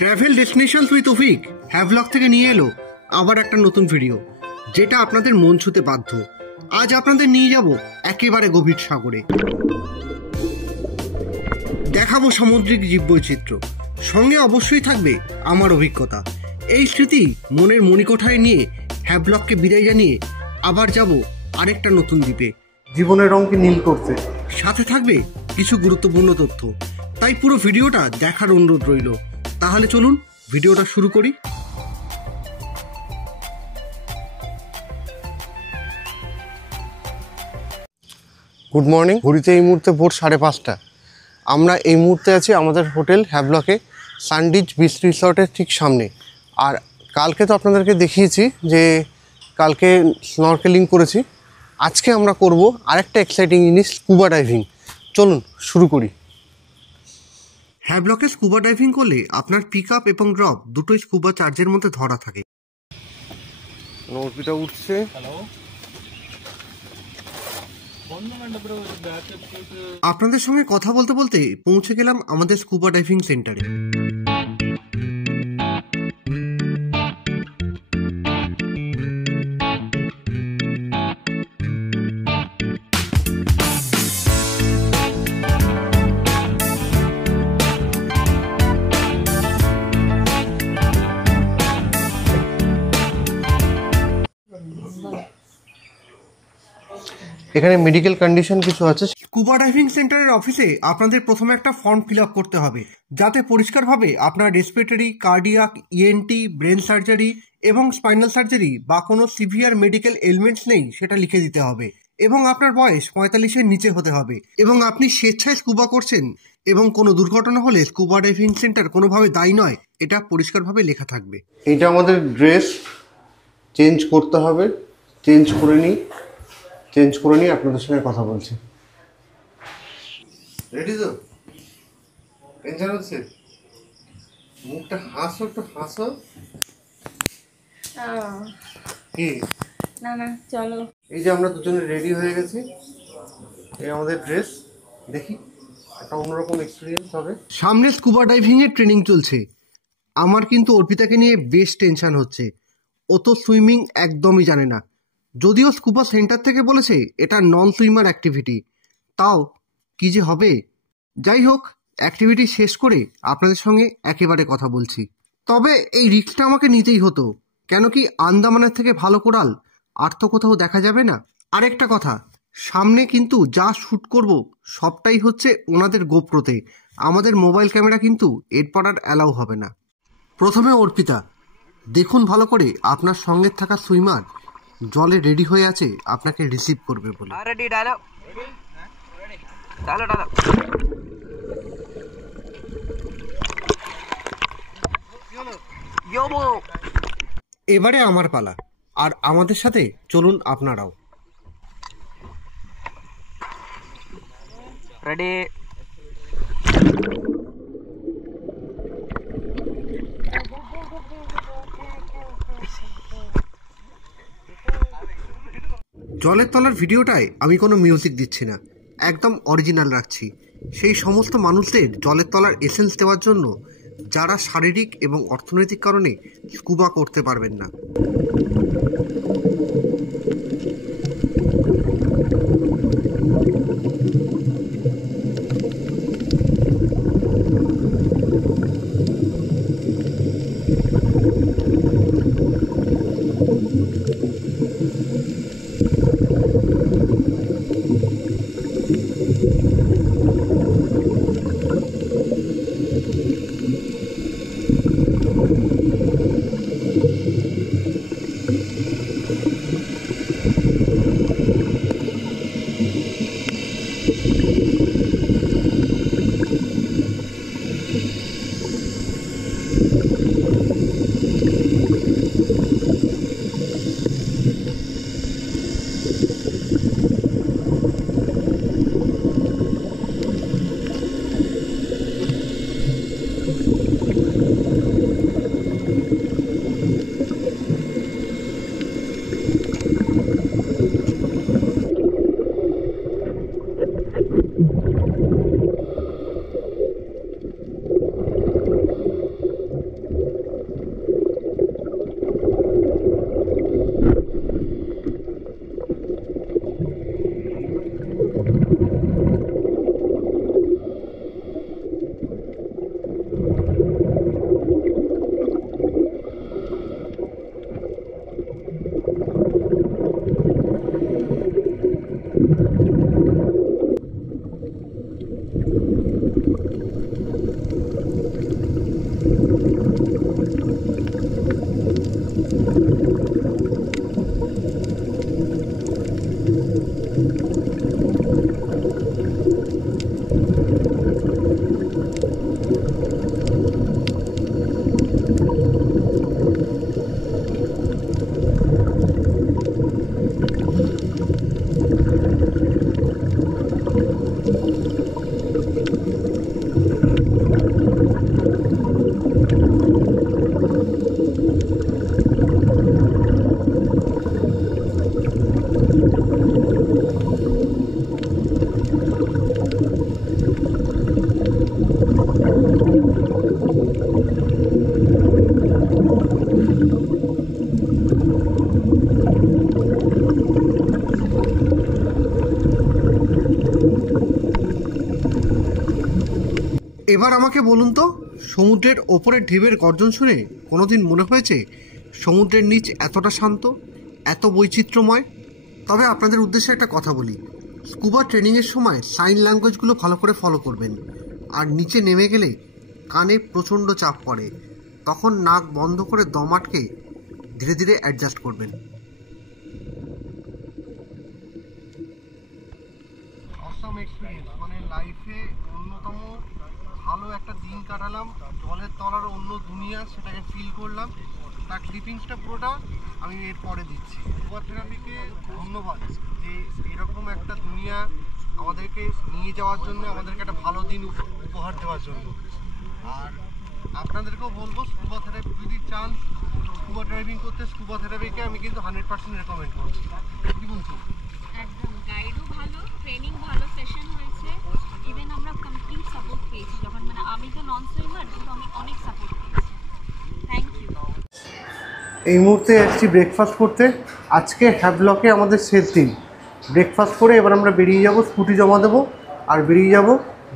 Travel destinations with অফিক হ্যাভলগ থেকে নিয়ে এলো আবার একটা নতুন ভিডিও, যেটা আপনাদের মন ছুঁতে বাধ্য। আজ আপনাদের নিয়ে যাব একেবারে গভীর সাগরে, দেখাবো সামুদ্রিক জীববৈচিত্র্য, সঙ্গে অবশ্যই থাকবে আমার অভিজ্ঞতা। এই স্মৃতি মনের মণিকোঠায় নিয়ে হ্যাভলগকে বিদায় জানিয়ে আবার যাব আরেকটা নতুন দ্বীপে, জীবনের রঙকে নীল করতে। সাথে থাকবে কিছু গুরুত্বপূর্ণ তথ্য, তাই পুরো ভিডিওটা দেখার অনুরোধ রইল। তাহলে চলুন ভিডিওটা শুরু করি। Good morning. ঘড়িতে এই মুহূর্তে ভোর 5:30। আমরা এই মুহূর্তে আছি আমাদের হোটেল হ্যাভলকে সানডিচ বিচ রিসর্টের ঠিক সামনে। আর কালকে তো আপনাদেরকে দেখিয়েছি যে কালকে স্নরকেলিং করেছি। আজকে আমরা করব আরেকটা এক্সাইটিং জিনিস, স্কুবা ডাইভিং। চলুন শুরু করি। হ্যাভলকে স্কুবা ডাইভিং করলে আপনার পিক আপ এবং ড্রপ দুটোই স্কুবা চার্জের মধ্যে ধরা থাকে। নৌকিটা উঠছে। আপনাদের সঙ্গে কথা বলতে বলতে পৌঁছে গেলাম আমাদের স্কুবা ডাইভিং সেন্টারে। এখানে মেডিকেল কন্ডিশন কিছু আছে। স্কুবা ডাইভিং সেন্টারের অফিসে আপনাদের প্রথমে একটা ফর্ম ফিল আপ করতে হবে, যাতে পরিষ্কারভাবে আপনার respiratory, cardiac, ENT, brain surgery এবং স্পাইনাল সার্জারি বা কোনো সিভিয়ার মেডিকেল এলিমেন্টস নেই সেটা লিখে দিতে হবে, এবং আপনার বয়স 45-এর নিচে হতে হবে, এবং আপনি স্বেচ্ছায় স্কুবা করছেন এবং কোনো দুর্ঘটনা হলে স্কুবা ডাইভিং সেন্টার কোনোভাবে দায়ী নয়, এটা পরিষ্কারভাবে লেখা থাকবে। এইটা আমাদের ড্রেস চেঞ্জ করতে হবে। চেঞ্জ করে নিয়ে আপনাদের সঙ্গে কথা বলছি। রেডি তো? টেনশন হচ্ছে? মুখটা হাসো, একটু হাসো। কি না না চলো। এই যে আমরা দুজনে রেডি হয়ে গেছি, এই আমাদের ড্রেস। দেখি একটা অন্যরকম এক্সপিরিয়েন্স হবে। সামনে স্কুবা ডাইভিং এর ট্রেনিং চলছে। আমার কিন্তু অর্পিতাকে নিয়ে বেশ টেনশন হচ্ছে। ও তো সুইমিং একদমই জানে না, যদিও স্কুবা সেন্টার থেকে বলেছে এটা নন সুইমার অ্যাক্টিভিটি। তাও কি যে হবে। যাই হোক, অ্যাক্টিভিটি শেষ করে আপনাদের সঙ্গে একেবারে কথা বলছি। তবে এই রিস্কটা আমাকে নিতেই হতো, কেন কি আন্দামানের থেকে ভালো কোরাল আর তো কোথাও দেখা যাবে না। আরেকটা কথা, সামনে কিন্তু যা শ্যুট করব সবটাই হচ্ছে ওনাদের গোপ্রোতে। আমাদের মোবাইল ক্যামেরা কিন্তু এরপর আর অ্যালাউ হবে না। প্রথমে অর্পিতা, দেখুন ভালো করে আপনার সঙ্গে থাকা সুইমার জলে রেডি হয়ে আছে আপনাকে রিসিভ করবে বলে। এবারে আমার পালা, আর আমাদের সাথে চলুন আপনারাও। রেডি। জলের তলার ভিডিওটায় আমি কোনো মিউজিক দিচ্ছি না, একদম অরিজিনাল রাখছি। সেই সমস্ত মানুষদের জলের তলার এসেন্স দেওয়ার জন্য যারা শারীরিক এবং অর্থনৈতিক কারণে স্কুবা করতে পারবেন না। এবার আমাকে বলুন তো, সমুদ্রের ওপরের ঢেউয়ের গর্জন শুনে কোনোদিন মনে হয়েছে সমুদ্রের নিচ এতটা শান্ত, এত বৈচিত্র্যময়? তবে আপনাদের উদ্দেশ্যে একটা কথা বলি, স্কুবা ট্রেনিংয়ের সময় সাইন ল্যাঙ্গুয়েজগুলো ভালো করে ফলো করবেন। আর নিচে নেমে গেলে কানে প্রচণ্ড চাপ পড়ে, তখন নাক বন্ধ করে দম আটকে ধীরে ধীরে অ্যাডজাস্ট করবেন। অসাম এক্সপিরিয়েন্স, মানে লাইফে অন্যতম ভালো একটা দিন কাটালাম। জলের তলার অন্য দুনিয়া, সেটাকে ফিল করলাম। তার ক্লিপিংসটা পুরোটা আমি এর পরে দিচ্ছি। স্কুবা থেরাপিকে ধন্যবাদ যে এরকম একটা দুনিয়া আমাদেরকে নিয়ে যাওয়ার জন্য, আমাদেরকে একটা ভালো দিন উপহার দেওয়ার জন্য। আর আপনাদেরকেও বলবো, স্কুবা থেরাপি যদি চান স্কুবা ড্রাইভিং করতে, স্কুবা থেরাপিকে আমি কিন্তু 100% রেকমেন্ড করছি। কি বলছো? একদম, গাইডও ভালো, ট্রেনিং ভালো, সেশন হয়েছে, ইভেন আমরা কমপ্লিট সাপোর্ট পেয়েছি। যখন মানে আমি তো নন সুইমার, কিন্তু আমি অনেক সাপোর্ট পেয়েছি। Thank you. এই মুহূর্তে এসেছি ব্রেকফাস্ট করতে। আজকে হ্যাভলকে আমাদের শেষ দিন। ব্রেকফাস্ট করে এবার আমরা বেরিয়ে যাব, স্কুটি জমা দেবো আর বেরিয়ে যাব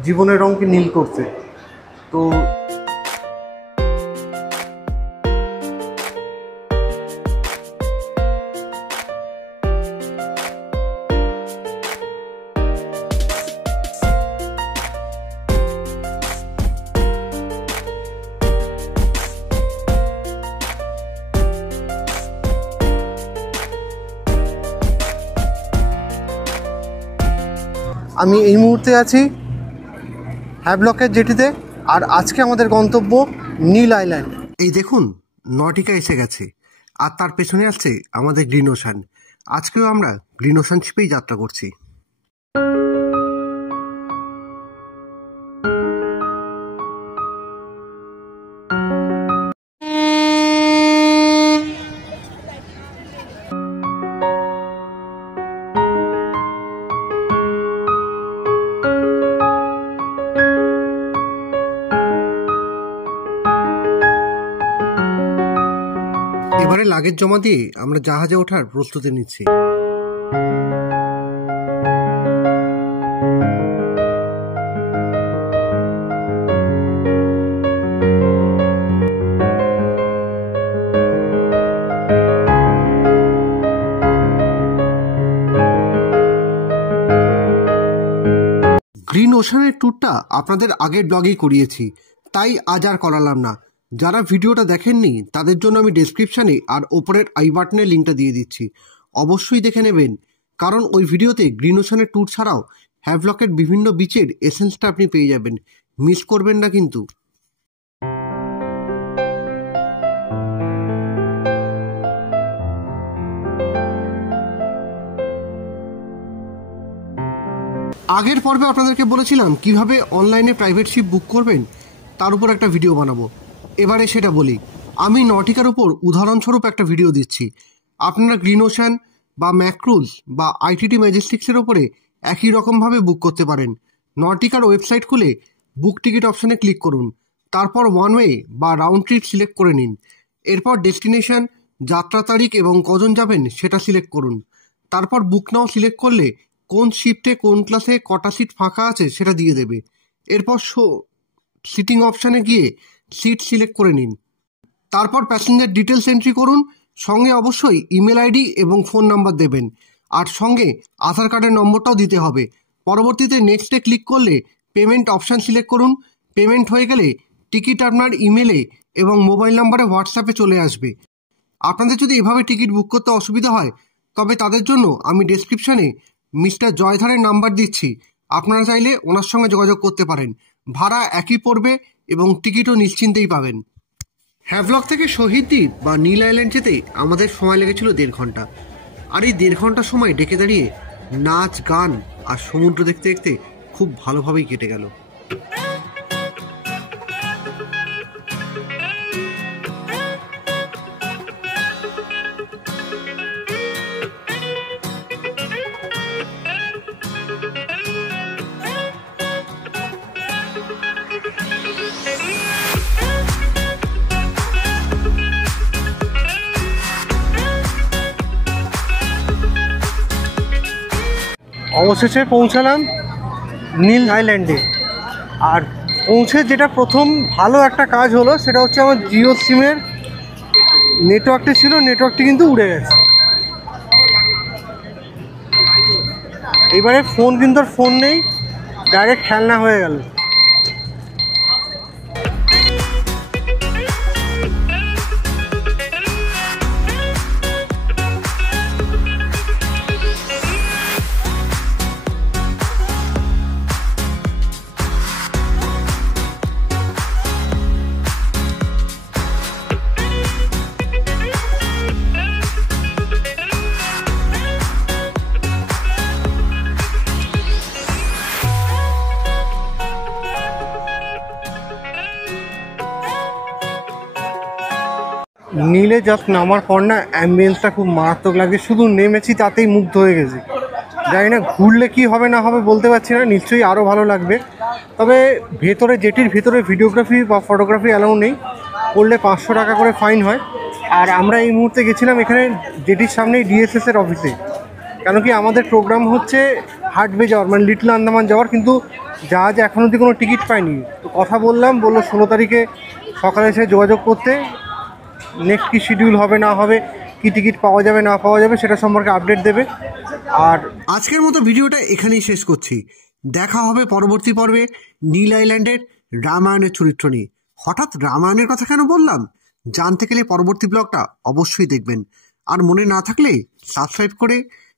জীবনের রঙকে নীল করতে। তো আমি এই মুহূর্তে আছি হ্যাভলকের জেটিতে, আর আজকে আমাদের গন্তব্য নীল আইল্যান্ড। এই দেখুন, নটিকা এসে গেছে, আর তার পেছনে আসছে আমাদের গ্রিন ওশান। আজকেও আমরা গ্রিন ওশান শিপেই যাত্রা করছি। এবারে লাগেজ জমা দিয়ে আমরা জাহাজে ওঠার প্রস্তুতি নিচ্ছি। গ্রিন ওশানের ট্যুরটা আপনাদের আগের ব্লগেই করিয়েছি, তাই আজ আর করালাম না। যারা ভিডিওটা দেখেননি তাদের জন্য আমি ডেসক্রিপশানে আর ওপরের আই বাটনের লিঙ্কটা দিয়ে দিচ্ছি, অবশ্যই দেখে নেবেন। কারণ ওই ভিডিওতে গ্রিন ওশানের ট্যুর ছাড়াও হ্যাভলকের বিভিন্ন বিচের এসেন্সটা আপনি পেয়ে যাবেন, মিস করবেন না কিন্তু। আগের পর্বে আপনাদেরকে বলেছিলাম কিভাবে অনলাইনে প্রাইভেট শিপ বুক করবেন, তার উপর একটা ভিডিও বানাবো। এবারে সেটা বলি। আমি নটিকার উপর উদাহরণস্বরূপ একটা ভিডিও দিচ্ছি। আপনারা গ্রিন ওশান বা ম্যাক্রুজ বা আইটিটি ম্যাজেস্টিক্সের ওপরে একই রকমভাবে বুক করতে পারেন। নটিকার ওয়েবসাইট খুলে বুক টিকিট অপশানে ক্লিক করুন, তারপর ওয়ান ওয়ে বা রাউন্ড ট্রিপ সিলেক্ট করে নিন। এরপর ডেস্টিনেশন, যাত্রা তারিখ এবং কজন যাবেন সেটা সিলেক্ট করুন। তারপর বুক নাও সিলেক্ট করলে কোন শিফটে কোন ক্লাসে কটা সিট ফাঁকা আছে সেটা দিয়ে দেবে। এরপর সিটিং অপশানে গিয়ে সিট সিলেক্ট করে নিন। তারপর প্যাসেঞ্জার ডিটেলস এন্ট্রি করুন, সঙ্গে অবশ্যই ইমেল আইডি এবং ফোন নাম্বার দেবেন, আর সঙ্গে আধার কার্ডের নম্বরটাও দিতে হবে। পরবর্তীতে নেক্সটে ক্লিক করলে পেমেন্ট অপশান সিলেক্ট করুন। পেমেন্ট হয়ে গেলে টিকিট আপনার ইমেলে এবং মোবাইল নাম্বারে হোয়াটসঅ্যাপে চলে আসবে। আপনাদের যদি এভাবে টিকিট বুক করতে অসুবিধা হয় তবে তাদের জন্য আমি ডেসক্রিপশানে মিস্টার জয়ধরের নাম্বার দিচ্ছি, আপনারা চাইলে ওনার সঙ্গে যোগাযোগ করতে পারেন। ভাড়া একই পড়বে এবং টিকিটও নিশ্চিন্তেই পাবেন। হ্যাভলক থেকে শহীদ দ্বীপ বা নীল আইল্যান্ড যেতে আমাদের সময় লেগেছিল 1.5 ঘন্টা। আর এই 1.5 ঘন্টার সময় ডেকে দাঁড়িয়ে নাচ, গান আর সমুদ্র দেখতে দেখতে খুব ভালোভাবেই কেটে গেল। অবশেষে পৌঁছালাম নীল আইল্যান্ডে। আর পৌঁছে যেটা প্রথম ভালো একটা কাজ হলো সেটা হচ্ছে আমার জিও সিমের নেটওয়ার্কটা ছিল, নেটওয়ার্কটি কিন্তু উড়ে গেছে। এবারে ফোন কিন্তু আর ফোন নেই, ডাইরেক্ট খেলনা হয়ে গেল। নীলে জাস্ট নামার পর না অ্যাম্বিয়েন্সটা খুব মারাত্মক লাগছে। শুধু নেমেছি তাতেই মুগ্ধ হয়ে গেছি। জানি না ঘুরলে কি হবে না হবে বলতে পারছি না, নিশ্চয়ই আরও ভালো লাগবে। তবে ভেতরে জেটির ভেতরে ভিডিওগ্রাফি বা ফটোগ্রাফি অ্যালাউ নেই, করলে 500 টাকা করে ফাইন হয়। আর আমরা এই মুহূর্তে গেছিলাম এখানে জেটির সামনেই ডিএসএসের অফিসে, কেন কি আমাদের প্রোগ্রাম হচ্ছে হার্ট বে যাওয়ার, মানে লিটল আন্দামান যাওয়ার, কিন্তু জাহাজ এখন অবধি কোনো টিকিট পাইনি। তো কথা বললাম, বললো 16 তারিখে সকালে এসে যোগাযোগ করতে, নেক্সট কী শিডিউল হবে না হবে, কি টিকিট পাওয়া যাবে না পাওয়া যাবে সেটা সম্পর্কে আপডেট দেবে। আর আজকের মতো ভিডিওটা এখানেই শেষ করছি। দেখা হবে পরবর্তী পর্বে নীল আইল্যান্ডের রামায়ণের চরিত্র নিয়ে। হঠাৎ রামায়ণের কথা কেন বললাম জানতে গেলে পরবর্তী ব্লগটা অবশ্যই দেখবেন। আর মনে না থাকলে সাবস্ক্রাইব করে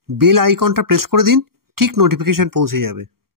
বেল আইকনটা প্রেস করে দিন, ঠিক নোটিফিকেশান পৌঁছে যাবে।